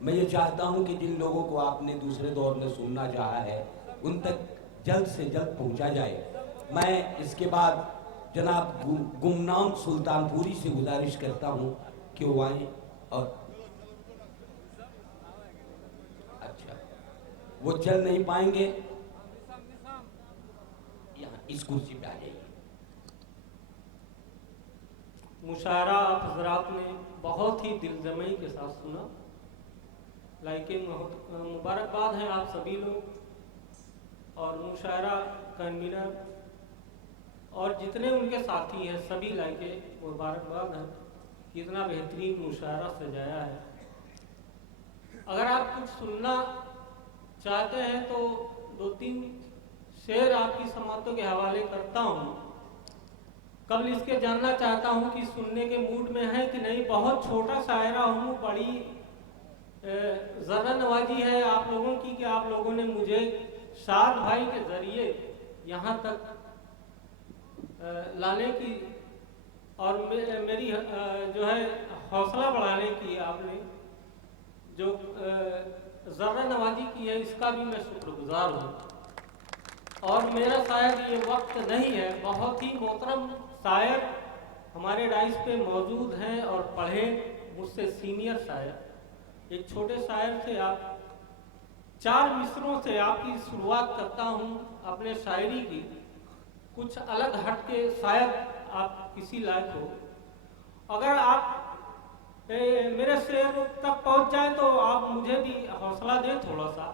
मैं ये चाहता हूं कि जिन लोगों को आपने दूसरे दौर में सुनना चाहा है उन तक जल्द से जल्द पहुंचा जाए। मैं इसके बाद जनाब गुमनाम सुल्तानपुरी से गुजारिश करता हूं कि वो आए और अच्छा वो चल नहीं पाएंगे, यहाँ इस कुर्सी पे आ जाइए। मुशायरा आप हजरात ने बहुत ही दिलजमई के साथ सुना। लाइक मुबारकबाद है आप सभी लोग और मुशायरा कन्वीनर और जितने उनके साथी हैं सभी लाइके मुबारकबाद है। कितना बेहतरीन मुशायरा सजाया है। अगर आप कुछ सुनना चाहते हैं तो 2-3 शेर आपकी समातों के हवाले करता हूँ। कबल इसके जानना चाहता हूँ कि सुनने के मूड में है कि नहीं। बहुत छोटा शायरा हूँ, बड़ी ज़रा नवाजी है आप लोगों की कि आप लोगों ने मुझे शाद भाई के ज़रिए यहाँ तक लाने की और मेरी जो है हौसला बढ़ाने की आपने जो ज़रा नवाजी की है, इसका भी मैं शुक्रगुजार हूँ। और मेरा शायद ये वक्त नहीं है, बहुत ही मोहतरम शायर हमारे डाइस पे मौजूद हैं और पढ़े मुझसे सीनियर शायर। एक छोटे शायर से आप 4 मिसरों से आपकी शुरुआत करता हूँ अपने शायरी की। कुछ अलग हट के शायद आप किसी लायक हो। अगर आप मेरे शेर तक पहुँच जाए तो आप मुझे भी हौसला दें थोड़ा सा।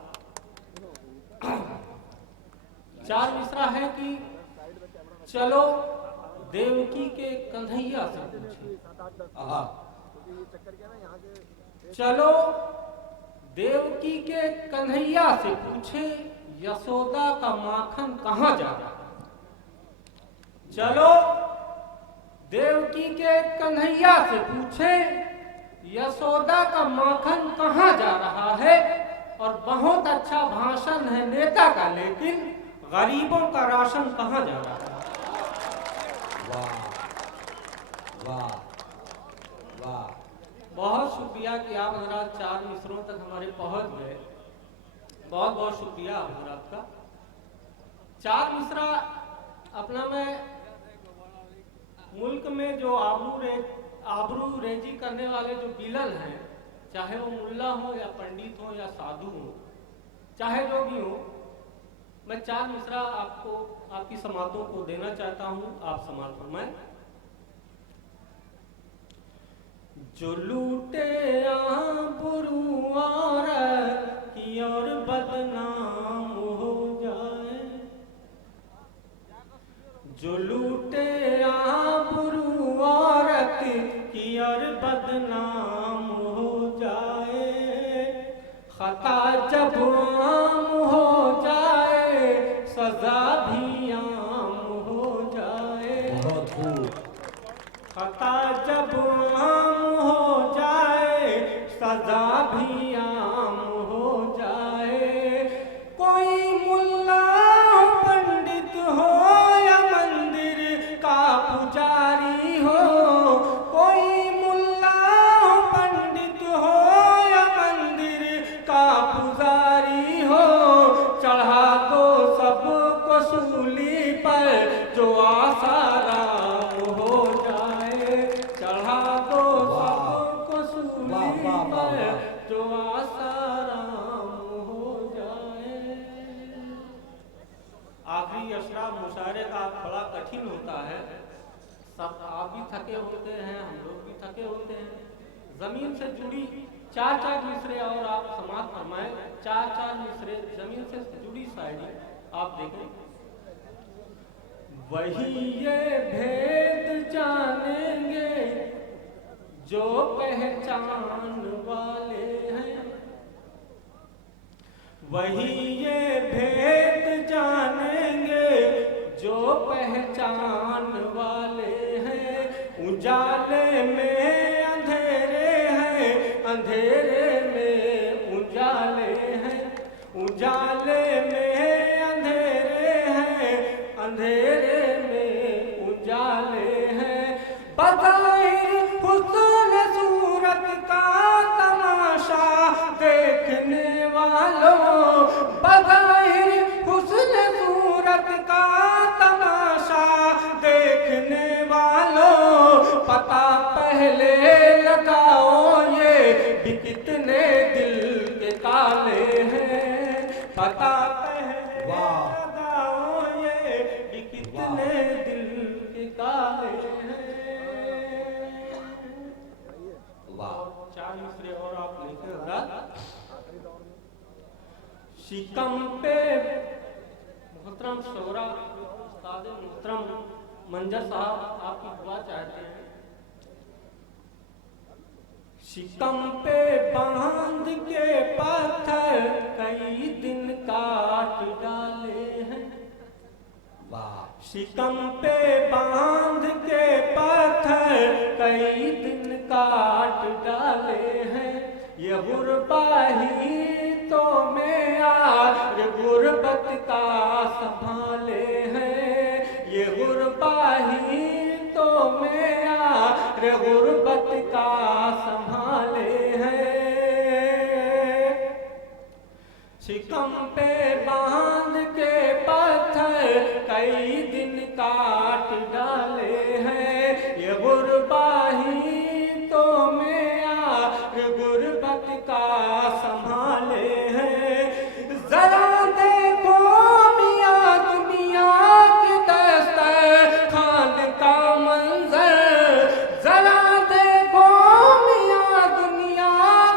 4 मिसरा है कि चलो देवकी के कन्हैया से पूछे, चलो देवकी के कन्हैया से पूछे यशोदा का माखन कहाँ जा रहा है। चलो देवकी के कन्हैया से पूछे यशोदा का माखन कहाँ जा रहा है। और बहुत अच्छा भाषण है नेता का, लेकिन गरीबों का राशन कहाँ जा रहा है। वाह वाह वाह। बहुत शुक्रिया कि आप हजरात 4 मिसरों तक हमारे पहुंच गए। बहुत बहुत शुक्रिया आप हजरात का। 4 मिसरा अपना मैं मुल्क में जो आबरू रेजी करने वाले जो बिलन हैं, चाहे वो मुल्ला हो या पंडित हो या साधु हो, चाहे जो भी हो, मैं 4 मिसरा आपको आपकी समातों को देना चाहता हूं। आप समात फरमाएं। जो लूटे आबरू औरत की और बदनाम हो जाए, जो लूटे आबरू औरत की और बदनाम हो जाए, खता जब आम हो जाए सजा भी आम हो जाए। बहुत खूब। खता जब आम हो जाए सजा भी आम हो जाए। कोई मुल्ला पंडित हो या मंदिर का पुजारी हो, कोई मुल्ला पंडित हो या मंदिर का पुजारी हो, चढ़ा दो सबको सूली पर जो आसाराम हो जाए। चढ़ा दो सबको सूली पर जो आसाराम हो जाए। आखिरी अशरा मुशायरे का बड़ा कठिन होता है। सब आप भी थके होते हैं, हम लोग भी थके होते हैं। जमीन से जुड़ी 4-4 मिसरे और आप समात फरमाएं। 4-4 मिसरे जमीन से जुड़ी शायरी आप देखें। वही ये भेद जानेंगे जो पहचान वाले हैं, वही ये भेद जानेंगे जो पहचान वाले हैं। उजाले में अंधेरे हैं, अंधेरे में उजाले हैं, उजाले में अंधेरे हैं, अंधेरे में उजाले हैं। बज़ाहिर हुस्न सूरत का तमाशा वालों बज़ाहिर हुस्न सूरत का तमाशा देखने वालों पता पहले लगाओ ये भी कितने दिल के काले हैं, पता पहले लगाओ ये भी कितने दिल के काले हैं। वाह। 4 मिसरे और आप लिखे हज़रात। शिकम पे मोहतरम शोरा उस्ताद मोहतरम मंजर साहब आपकी दुआ चाहते हैं। शिकम पे बांध के पत्थर कई दिन काट डाले हैं, वाह। शिकम पे बांध के पत्थर कई दिन काट डाले हैं। ये गुरबाही तो में यार गुरबत का संभाले हैं, ये गुरबाही तो में यार गुरबत का संभाले हैं। शिकम पे बांध के पत्थर कई दिन काट डाले हैं, ये गुरबाही तो में यार गुरबत का संभाले हैं। जरा देखो मियां दुनिया की दस्तरखान का मंजर, जरा देखो मियां दुनिया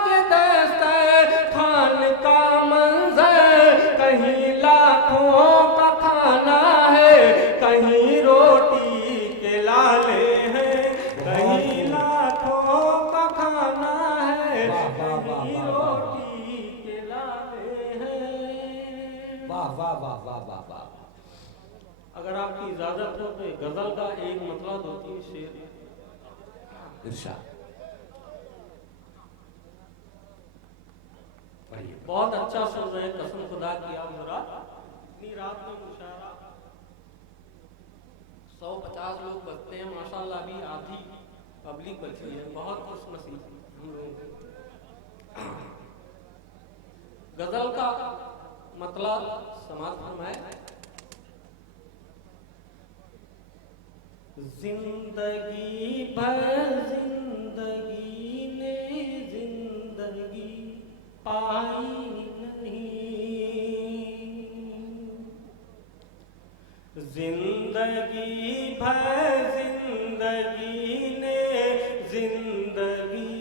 के दस्तरखान का मंजर। कहीं लाखों का खाना है, कहीं रोटी के लाले हैं, कहीं लाखों का खाना है, कहीं रोटी के लाले हैं। वाह वाह वाह वाह वाह वाह। अगर आपकी इजाजत हो तो एक गजल का एक मतलब 2-3 शेर इरशाद। पढ़िए। बहुत अच्छा सुन रहे हैं, कसम खुदा की आप जरा इतनी रात में मुशायरा 150 लोग बचते हैं माशाल्लाह, अभी आधी पब्लिक बची है, बहुत खुशनसीब हम लोगों को। गजल का मतलब समाज फरमाए। जिंदगी भर जिंदगी ने जिंदगी पाई नहीं, जिंदगी भर जिंदगी ने जिंदगी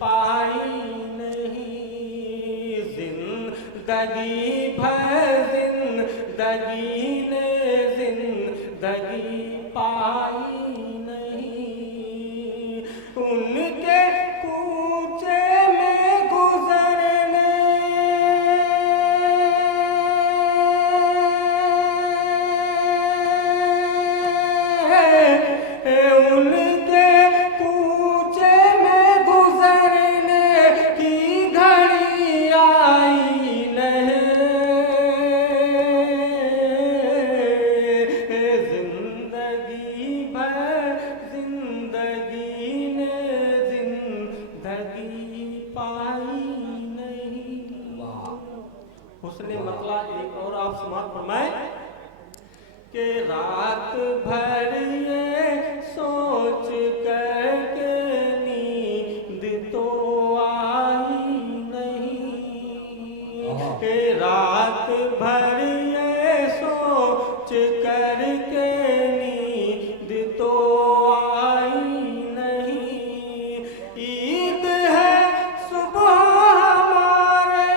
पाई नहीं, जिंदगी भर जिंदगी ने जिंदगी पाई नहीं। उनके कूचे में गुजरने उनके कूचे में गुजरने की घड़ी आई नहीं। जिंदगी भर जिंदगी ने जिंदगी पाई नहीं। हुस्ने मतला एक और आप समाप्त फरमाए कि रात भर ये सोच करके नींद तो आई नहीं, कि रात भर ये सोच करके नींद तो आई नहीं। ईद है सुबह हमारे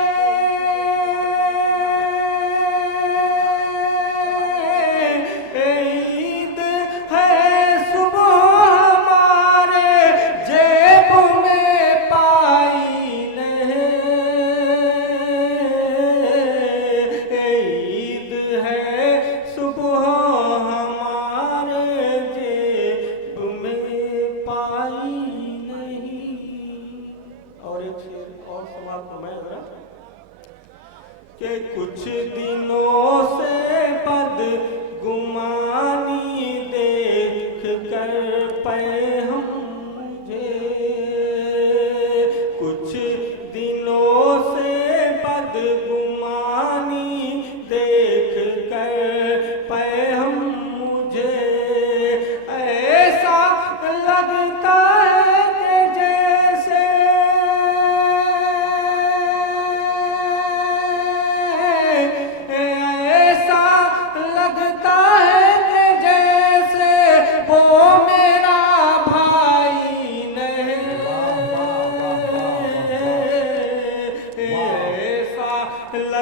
ईद है सुबह हमारे जेब में पाई नहीं। ईद है सुबह हमारे जेब में पाई नहीं। और एक शेर और समाप्त मैं कि कुछ दिनों से बदगुमानी देख कर पे हम मुझे, कुछ दिनों से बद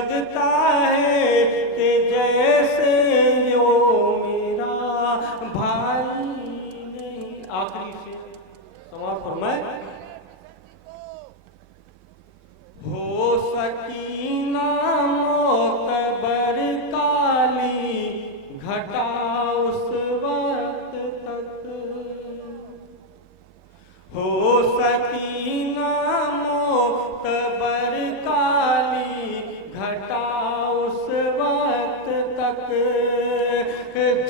लगता है कि जैसे यो मेरा भाई नहीं। आखिरी से समाप्त फरमाए। हो सकीना मोतबर काली घटा उस वक्त तक, हो सकीना मोतबर काली घटा उस वक्त तक,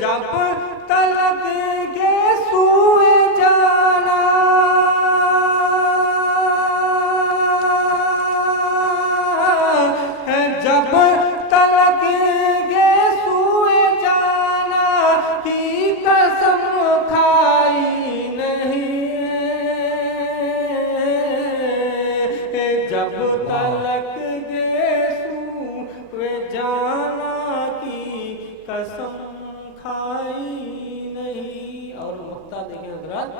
जब तलक गे सूए जाना, जब तलक गे सूए जाना की कसम खाई नहीं, जब तलक गे सूए जाना की कसम खाई नहीं। और मुक्ता देखें हजरत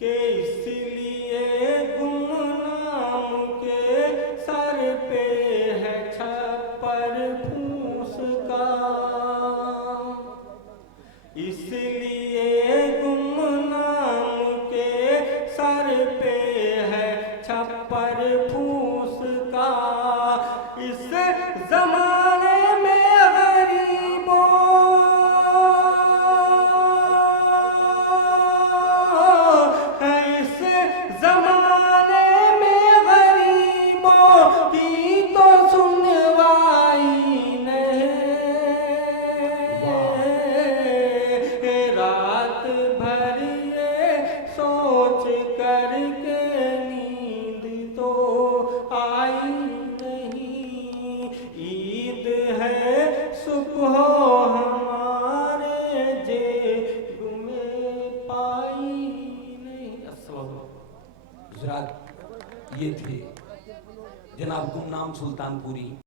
के इसलिए गुमनाम के सर पे है छप्पर फूस का, इसलिए गुमनाम के सर पे है छप्पर फूस का। इस जमाने में गरीबों, इस जमाने में गरीबों की तो सुनवाई नहीं, रात भर ये सोच करके नींद तो आई नहीं, ईद है सुबह हमारे जेब में पाई नहीं। अस्सलाम वालेकुम। गुजरात ये थे जनाब गुमनाम सुल्तानपुरी।